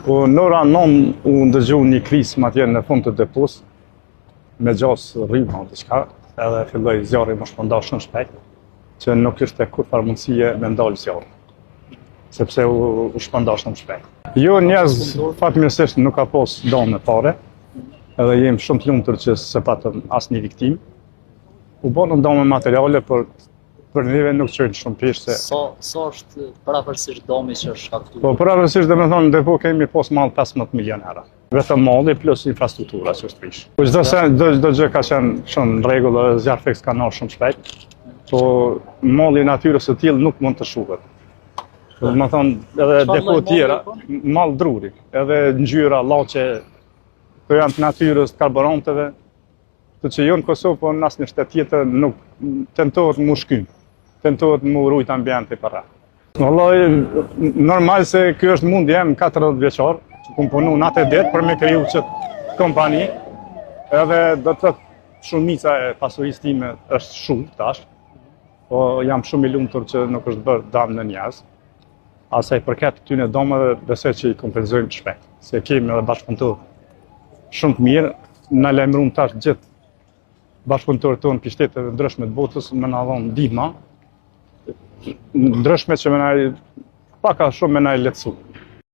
Po në ora 9 u ndëgju një krismë atje në fund të depos, me gjasë rrymë diçka, edhe filloi zjarri më shpërnda shumë shpejt, që nuk ishte kurrë mundësie me ndalë zjarrin, sepse u shpërnda shumë shpejt. Jo, njerëz fatmirësisht nuk ka pas dëme fare, edhe jem shumë të lumtur që se patëm asnjë viktim. U bënë dëme materiale, për neve nuk qënë shumë peshë. Sa është parapërsisht dëmi që është shkaktuar? Po parapërsisht dhe me thonë, në depo kemi pas malë 15 milion euro. Vetëm malli plus infrastruktura që është prish. Po çdo gjë ka qenë shumë në rregull dhe zjarri fiks ka nërë shumë shpejt, po malli natyrës së tillë nuk mund të shuhet. Do të thonë, edhe depo tjera, mall druri, edhe ngjyra, llaçe, këto janë të natyrës, të karburanteve, të që jo në Kosovë, po në asnjë shtet tjetër nuk tentohet mu shkym, tentohet mu rujt ambienti para. Wallahi, normal se kjo është mundi jam 40 vjeçar, që kum punu natë e ditë për me kriju këtë kompani, edhe do të thotë shumica e pasurisë time është shumë tash, po jam shumë i lumtur që nuk është bërë dëm në njerëz. Asaj përket këtyre dëmeve besoj që i kompenzojmë shpejt, se kemi edhe bashkëpunëtor shumë të mirë, na lajmëruan tash gjithë bashkëpunëtorët tonë për shteteve ndryshme të botës më na dhonë ndihma, ndryshme që më na pak a shumë më na lehtësu.